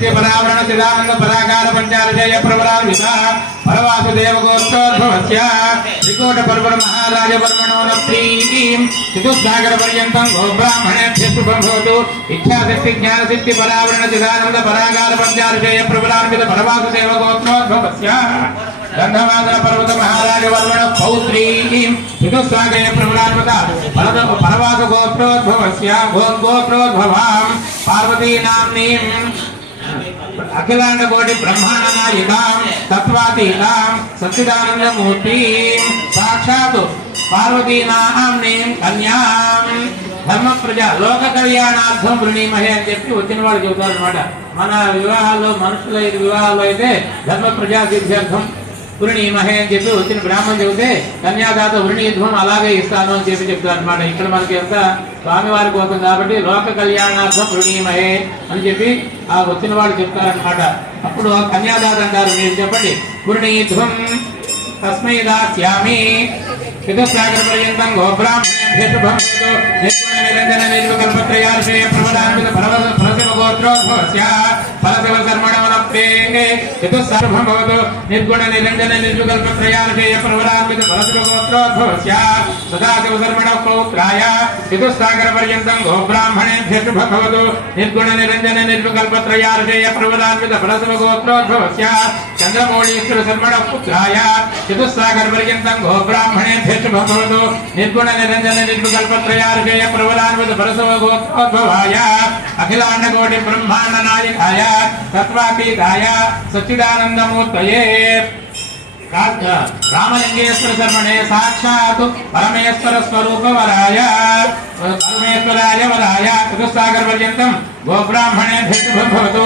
नित्यपरावरण चिदानंद पराकार पंचारजय प्रवरान्वित परवासुदेव गोत्रोद्भवस्य त्रिकोट पर्वत महाराज वर्मणो न प्रीतिं चतुस्सागर पर्यन्तं गोब्राह्मणेभ्यः शुभं भवतु इच्छाशक्ति ज्ञानसिद्धि परावरण चिदानंद पराकार पंचारजय प्रवरान्वित परवासुदेव गोत्रोद्भवस्य गंधमादन पर्वत महाराज वर्मण पौत्रीं चतुस्सागर प्रवरान्वित परवास गोत्रोद्भवस्य गोत्रोद्भवां पार्वती नाम्नीं अखिलांड कोटि ब्रह्मांड नायिकां तत्वातीतां सच्चिदानंद मूर्तिं साक्षात् पार्वती नाम्नीं कन्यां धर्म प्रजा लोक कल्याणार्थं वृणीमहे అని చెప్పి వచ్చిన వాడు చెబుతారు అన్నమాట. మన వివాహాల్లో మనుషుల వివాహాల్లో అయితే ధర్మ ప్రజా సిద్ధ్యర్థం వృణీమహే అని చెప్పి వచ్చిన బ్రాహ్మణ్ చెబితే కన్యాదాత వృణీధ్వం అలాగే ఇస్తాను అని చెప్పి చెప్తారు అనమాట. ఇక్కడ మనకి ఎంత స్వామివారి కోసం కాబట్టి లోక కళ్యాణార్థం వృణీమహే అని చెప్పి ఆ వచ్చిన వాడు చెప్తారనమాట. అప్పుడు కన్యాదాత అంటారు, మీరు చెప్పండి వృణీధ్వం తస్మై దాస్యామి చతుస్సాగర పర్యంతం గోబ్రాహ్మణేభ్యో నిర్గుణ నిరంజన నిర్వికల్పత్రయార్షయ ప్రవదాన్విత ఫలశివ గోత్రోద్భవస్య ఫలశివ కర్మణవనప్తే చతుస్సార్భం భవతు నిర్గుణ నిరంజన నిర్వికల్పత్రయార్షయ ప్రవదాన్విత ఫలశివ గోత్రోద్భవస్య సదాశివ కర్మణ పౌత్రాయ చతుస్సాగర పర్యంతం గోబ్రాహ్మణేభ్యో భవతు నిర్గుణ నిరంజన నిర్వికల్పత్రయార్షయ ప్రవదాన్విత ఫలశివ గోత్రోద్భవస్య చంద్రమౌళీశ్వర కర్మణ పుత్రాయ చతుస్సాగర పర్యంతం గోబ్రాహ్మణేభ్యో భవతు నిర్గుణ నిరంజన నిర్వికల్పత్రయార్షయ ప్రవదాన్విత ఫలశివ గోత్రోద్భవాయ అఖిలాండ కోటి బ్రహ్మాండ నాయకాయ తత్వాతీతాయ సచ్చిదానందమూర్తయే రామలింగేశ్వర శర్మణే సాక్షాత్ పరమేశ్వర స్వరూప వరాయ పరమేశ్వరాయ వరాయ చతుస్సాగర పర్యంతం గోబ్రాహ్మణేభ్యో భవతు